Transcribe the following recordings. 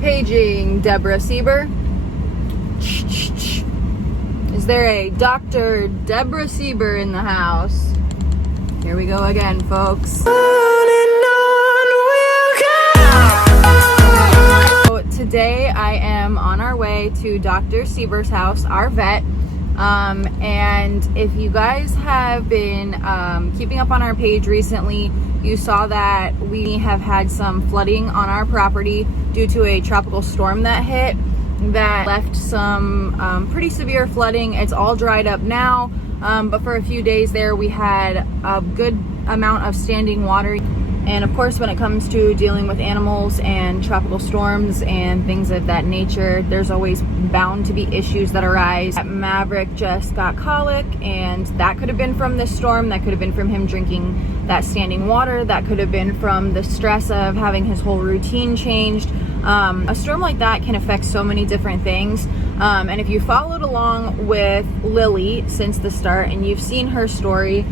Paging Deborah Sieber. Is there a Dr. Deborah Sieber in the house? Here we go again, folks. So today I am on our way to Dr. Sieber's house, our vet. And if you guys have been keeping up on our page recently, you saw that we have had some flooding on our property due to a tropical storm that hit that left some pretty severe flooding. It's all dried up now, but for a few days there we had a good amount of standing water. And of course, when it comes to dealing with animals and tropical storms and things of that nature, there's always bound to be issues that arise. Maverick just got colic, and that could have been from this storm. That could have been from him drinking that standing water. That could have been from the stress of having his whole routine changed. A storm like that can affect so many different things. And if you followed along with Lily since the start and you've seen her story,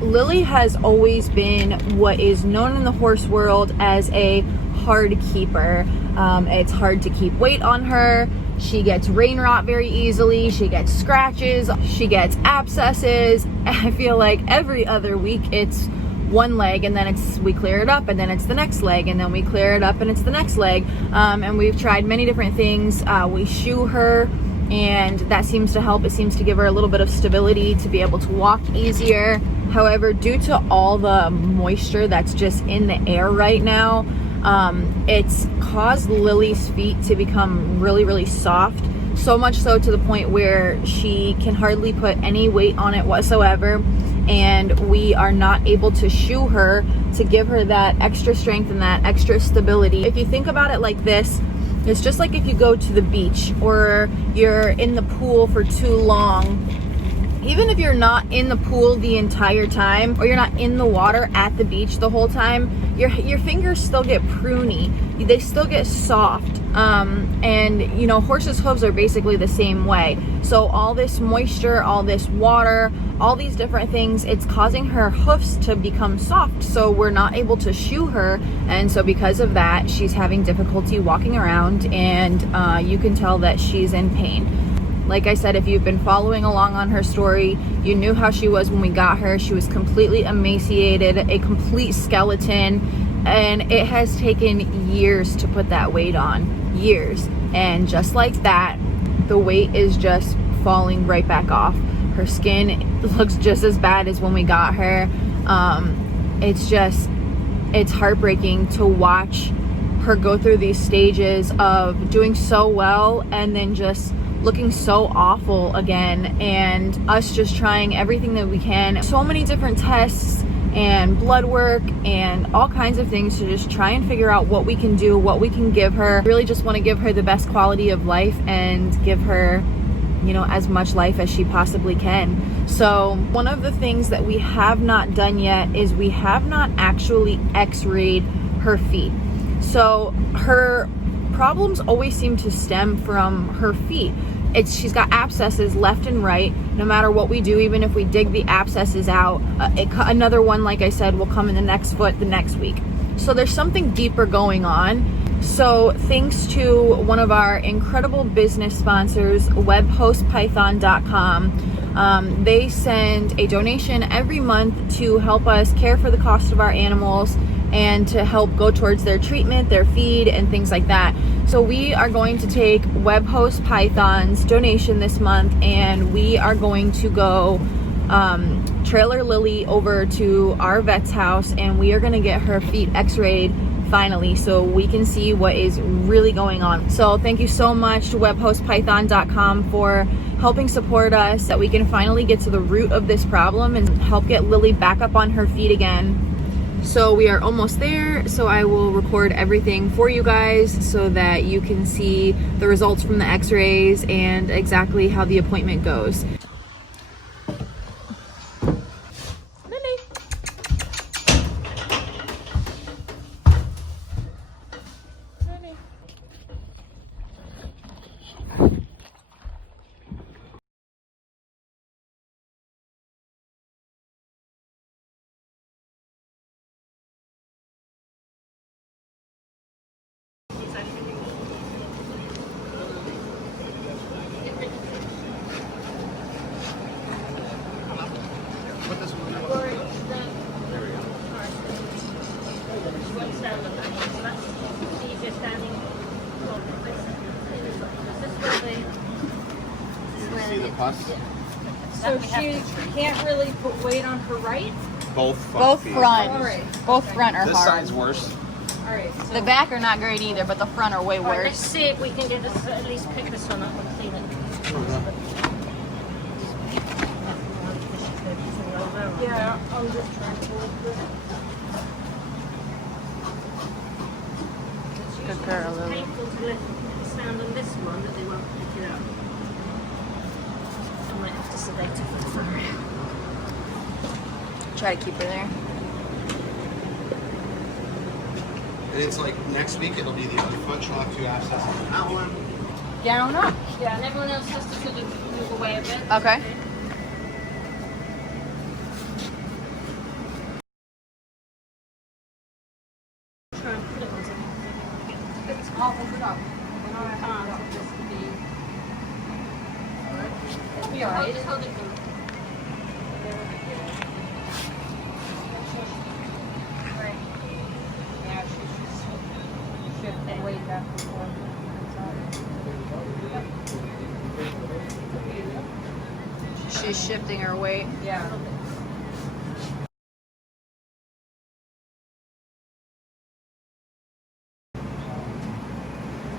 Lily has always been what is known in the horse world as a hard keeper. It's hard to keep weight on her. She gets rain rot very easily. She gets scratches. She gets abscesses. I feel like every other week it's one leg, and then we clear it up, and then it's the next leg, and then we clear it up, and it's the next leg. And we've tried many different things. We shoe her, and that seems to help. It seems to give her a little bit of stability to be able to walk easier. However, due to all the moisture that's just in the air right now, it's caused Lily's feet to become really, really soft. So much so to the point where she can hardly put any weight on it whatsoever. And we are not able to shoe her to give her that extra strength and that extra stability. If you think about it like this, it's just like if you go to the beach or you're in the pool for too long. Even if you're not in the pool the entire time, or you're not in the water at the beach the whole time, your fingers still get pruny. They still get soft. And you know, horses' hooves are basically the same way. So all this moisture, all this water, all these different things, it's causing her hoofs to become soft. So we're not able to shoe her. And so because of that, she's having difficulty walking around, and you can tell that she's in pain. Like I said, if you've been following along on her story, you knew how she was when we got her. She was completely emaciated, a complete skeleton, and it has taken years to put that weight on. Years. And just like that, the weight is just falling right back off. Her skin looks just as bad as when we got her. It's heartbreaking to watch her go through these stages of doing so well and then just looking so awful again, and us just trying everything that we can. So many different tests and blood work and all kinds of things to just try and figure out what we can do, what we can give her. Really just want to give her the best quality of life and give her, you know, as much life as she possibly can. So one of the things that we have not done yet is we have not actually x-rayed her feet. So her problems always seem to stem from her feet. She's got abscesses left and right. No matter what we do, even if we dig the abscesses out, another one, like I said, will come in the next foot the next week. So there's something deeper going on. So thanks to one of our incredible business sponsors, webhostpython.com, they send a donation every month to help us care for the cost of our animals and to help go towards their treatment, their feed, and things like that. So we are going to take Web Host Python's donation this month, and we are going to go trailer Lily over to our vet's house, and we are going to get her feet x-rayed finally so we can see what is really going on. So thank you so much to webhostpython.com for helping support us, that we can finally get to the root of this problem and help get Lily back up on her feet again. So we are almost there, so I will record everything for you guys so that you can see the results from the x-rays and exactly how the appointment goes. Lily. Lily. plus. So she can't really put weight on her right? Both front. All right. Both front are This hard. side's worse. All right. So The back are not great either, but the front are way All right, let's worse. see if we can get this, at least pick this one up and clean it. yeah, I'm just trying to pull this. Good girl, It's Lily. painful to let people stand on this one that they won't pick it up. I might have to sedate it for the further out. Try to keep her there. And it's like next week it'll be the other foot. She'll have 2 abscesses on that one. Yeah, I don't know. Yeah, and everyone else has to sort of move away a bit. Okay. Try and put it on something. I'll hold it up. It'll be alright, just hold it for Yeah, she's shift the weight back and forth. She's shifting her weight. Yeah.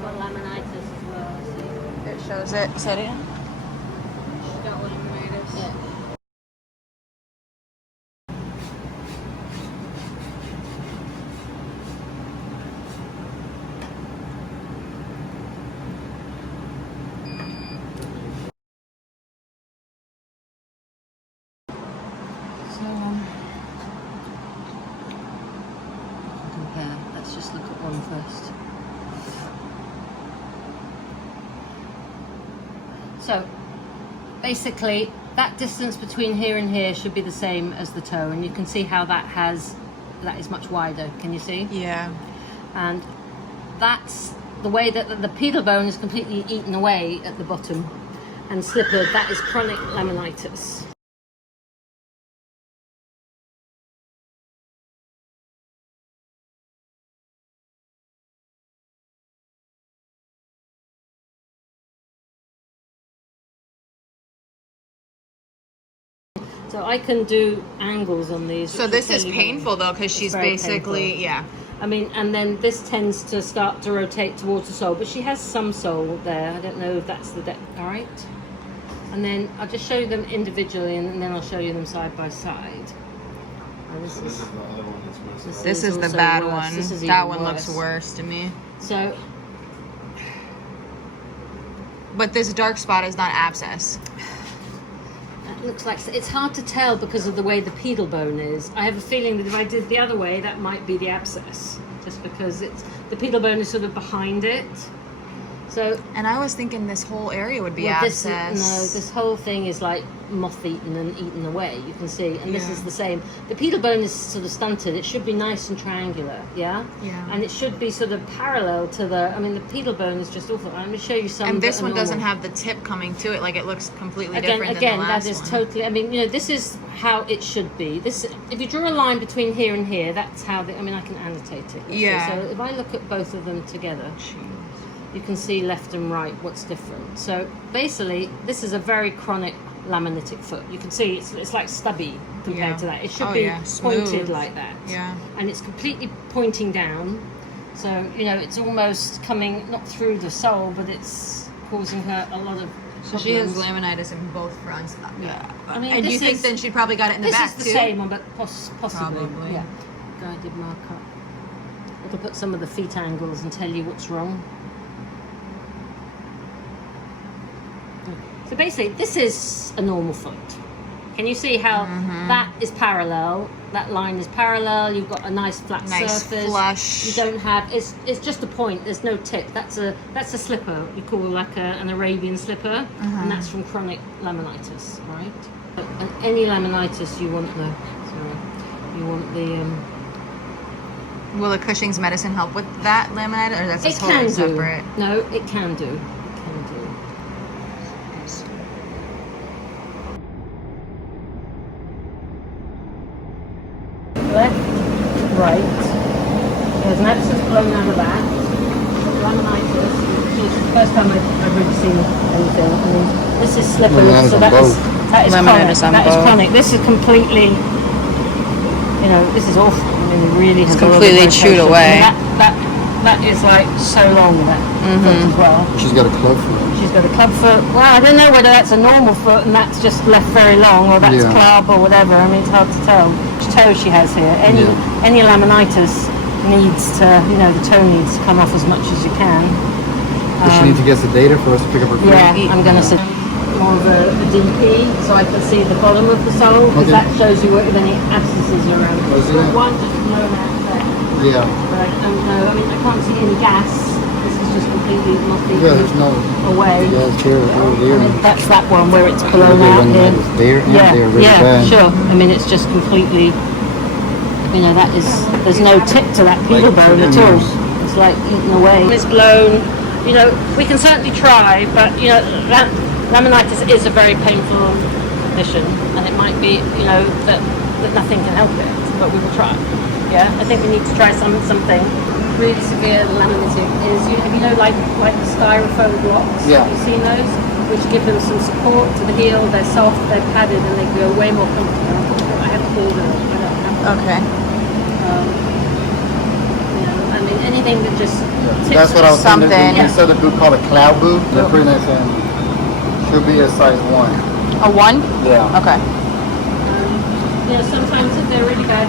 got laminitis as well, I see. It shows it. Set it. She's got laminitis. Yeah. Compare. Let's just look at one first. So, basically, that distance between here and here should be the same as the toe, and you can see how that is much wider. Can you see? Yeah. And that's the way that the pedal bone is completely eaten away at the bottom and slippered. That is chronic laminitis. So I can do angles on these. So this is painful though, because she's very basically, painful. yeah. I mean, and then this tends to start to rotate towards the sole, but she has some sole there. I don't know if that's the depth. All right. And then I'll just show you them individually, and then I'll show you them side by side. And this So this is is the other one that's worse. This is the also bad worse. one. This is That even one looks worse. worse to me. So But this dark spot is not abscess. it looks like it's hard to tell because of the way the pedal bone is. I have a feeling that if I did the other way, that might be the abscess, just because it's the pedal bone is sort of behind it. So And I was thinking this whole area would be well, abscess. this whole thing is like moth-eaten and eaten away. You can see, and this Yeah. is the same. The pedal bone is sort of stunted. It should be nice and triangular, yeah. Yeah. And it should be sort of parallel to the. I mean, the pedal bone is just awful. I'm going to show you some. And this that are one doesn't normal. have the tip coming to it. Like it looks completely Again, different than the last that is one. totally. I mean, you know, this is how it should be. This, if you draw a line between here and here, that's how. I mean, I can annotate it. you see. Yeah. So if I look at both of them together, you can see left and right what's different. So basically, this is a very chronic laminitic foot. You can see it's like stubby compared Yeah. to that. It should Oh, be yeah. Smooth. pointed like that. Yeah. And it's completely pointing down. So, you know, it's almost coming not through the sole, but it's causing her a lot of So she has problems. laminitis in both fronts. Yeah. I mean, And you this think is- then she probably got it in the This back is the too? same one, but possibly. Probably. Yeah. Guided marker. I can put some of the feet angles and tell you what's wrong. So basically, this is a normal foot. Can you see how that is parallel? That line is parallel. You've got a nice flat Nice surface. flush. You don't have. It's just a point. There's no tip. That's a slipper. We call like an Arabian slipper, and that's from chronic laminitis, right? And any laminitis, you want the. Sorry, you want the. Will the Cushing's medicine help with that laminitis, or that's It totally can do. separate? No, it can do. It can do. Left, right. There's an abscess blown out of that. Laminitis. it's the first time I've really seen anything. I mean, this is slipper, Lemonitis so on that is both. Lemonitis on That is both. chronic. This is completely, you know, this is awful. I mean, it really has completely chewed away. I mean, that is like so long, that foot as well. She's got a club foot. She's got a club foot. Well, I don't know whether that's a normal foot and that's just left very long, or that's Yeah. club or whatever. I mean, it's hard to tell. Which toe she has here. Yeah. Any laminitis needs to, you know, the toe needs to come off as much as you can. Does she need to get sedated for us to pick up her foot? Yeah, I'm going to sit more of a DP so I can see the bottom of the sole, because Okay. that shows you if any abscesses are around. Oh, is it? One just blown out there. Yeah. But I don't know. I mean, I can't see any gas. This is just completely mossy Yeah, there's no. away. Yeah, it's here, over I there. mean, that's that one where it's blown They out went here. like there, yeah, they were really yeah, bad. sure. I mean, it's just completely, you know, that is, there's no tip to that pedal bone at all. It's like eaten away. It's blown. You know, we can certainly try, but, you know, laminitis is a very painful condition, and it might be, you know, that nothing can help it, but we will try. Yeah, I think we need to try something. Really severe laminitic is, you know, like the styrofoam blocks. Yeah. Have you seen those? Which give them some support to the heel. They're soft, they're padded, and they feel way more comfortable. I have to order them. I don't have them. Okay. You know, I mean, anything that just tips That's what I was Something. thinking. Instead of boot called a cloud boot, they're pretty nice and should be a size 1. A 1? Yeah. Okay. you know, sometimes if they're really bad,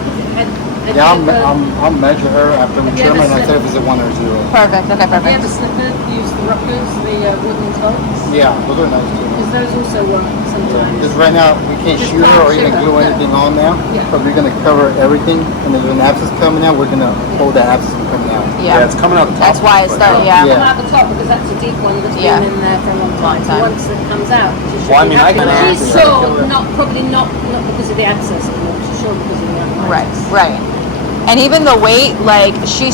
Yeah, I'll measure her after we trim her and I say if it's a 1 or 0. Perfect. Okay, Have you perfect. ever slipper use the rockers, the wooden tops? Yeah, those are nice too. Because those also work sometimes. Because right now we can't Just shoot her or can't even shoot her, glue yeah. anything on now. Yeah. But we're gonna cover everything, and if there's an abscess coming out, we're gonna hold that abscess from coming out. Yeah. it's coming out the top. That's why it's started. Yeah. Yeah. Come out the top because that's a deep one that's Yeah. been in there for a long time. Long time. So once it comes out, she should Well, I be mean, I happy. can She's actually sure, probably not because of the abscess anymore. She's sure because of the arthritis. Right. And even the weight, like she,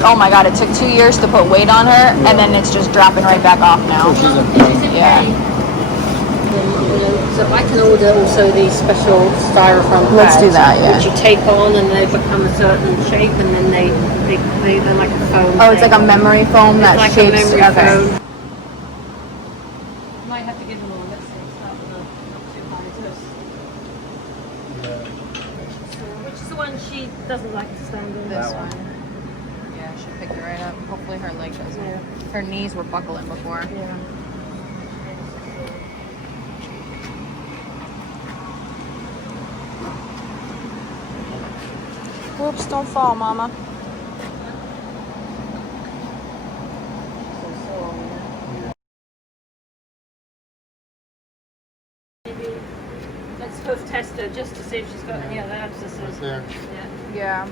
oh my God, it took 2 years to put weight on her, and then it's just dropping right back off now. So she's in She's in Yeah. pain. So I can order also these special styrofoam pads. Let's do that, yeah. Which you tape on and they become a certain shape, and then they're like a foam. Oh, it's like a memory foam that It's like shapes. a memory Okay. foam. Might have to give them all. Let's see. Start with not too high twist. Which is the one she doesn't like to stand in. This one. Yeah, she picked it right up. Hopefully her leg doesn't. Yeah. Her knees were buckling before. Yeah. Whoops! Don't fall, Mama. Let's hoof test her just to see if she's got any other abscesses. there. Yeah. Yeah.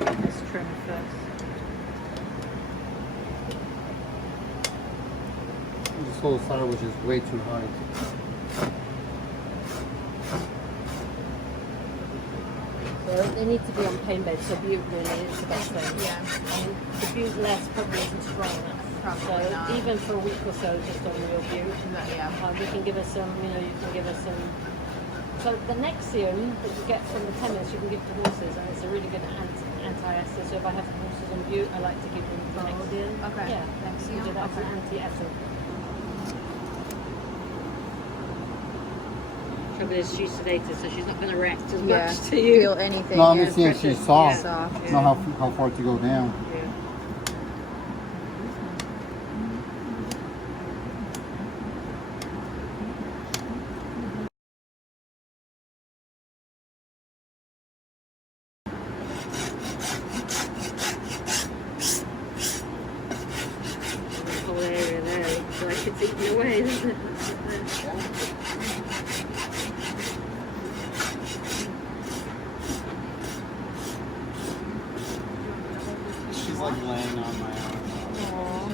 Let's trim it first. This whole side which is way too high. So they need to be on pain beds, so butte really is the best thing. Yeah. And the butte less probably isn't strong enough. Probably so not. even for a week or so, just on real butte. Yeah. We can give her some, you know, you can give her some. So the Nexium that you get from the chemist, you can give to horses, and it's a really good anti-acid. So if I have horses on butte, I like to give them Nexium. Okay. Yeah, Nexium, do that as okay. an anti-acid. Trouble is, she's sedated, so she's not going to react as Yeah. much to you. Feel anything. No, I'm yeah. just seeing pressure. she's soft. Soft. Yeah. Not how far to go down. Yeah. The whole area there looks like it's eaten away, doesn't it? She's like laying on my arm.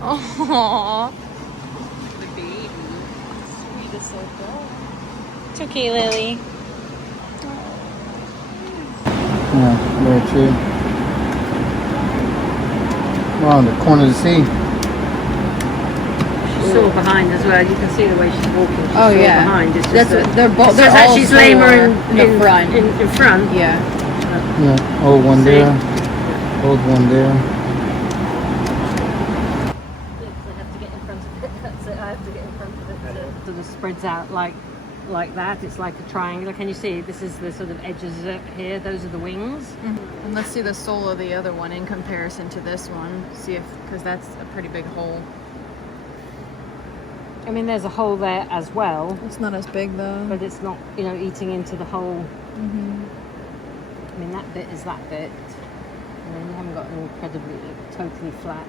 Aww. The baby. Sweet as so good. It's okay, Lily. Yeah, very true. Wow, the corner of the sea. saw behind as well. You can see the way she's walking. She's Oh sore yeah. behind. It's That's just what they're both. so They're it's all actually lamer in the front. In front. Yeah. Yeah, old one See? there. Old one there. I have to get in front of it. That's it. I have to get in front of it. Sort of spreads out like that. It's like a triangle. Can you see? This is the sort of edges here. Those are the wings. Mm-hmm. And let's see the sole of the other one in comparison to this one. See if, because that's a pretty big hole. I mean, there's a hole there as well, It's not as big though. but it's not, you know, eating into the hole. Mm-hmm. I mean, that bit is that bit, and then you haven't got an incredibly, totally flat.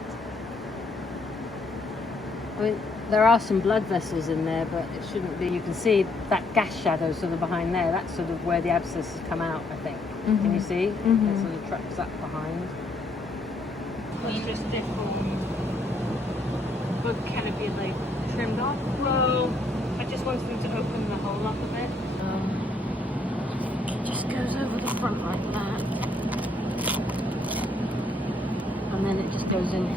I mean, there are some blood vessels in there, but it shouldn't be. You can see that gas shadow sort of behind there. That's sort of where the abscess has come out, I think. Can you see? It sort of tracks that behind. But can it be like trimmed off? Well, I just wanted them to open the hole up a bit. It just goes over the front like that. And then it just goes in.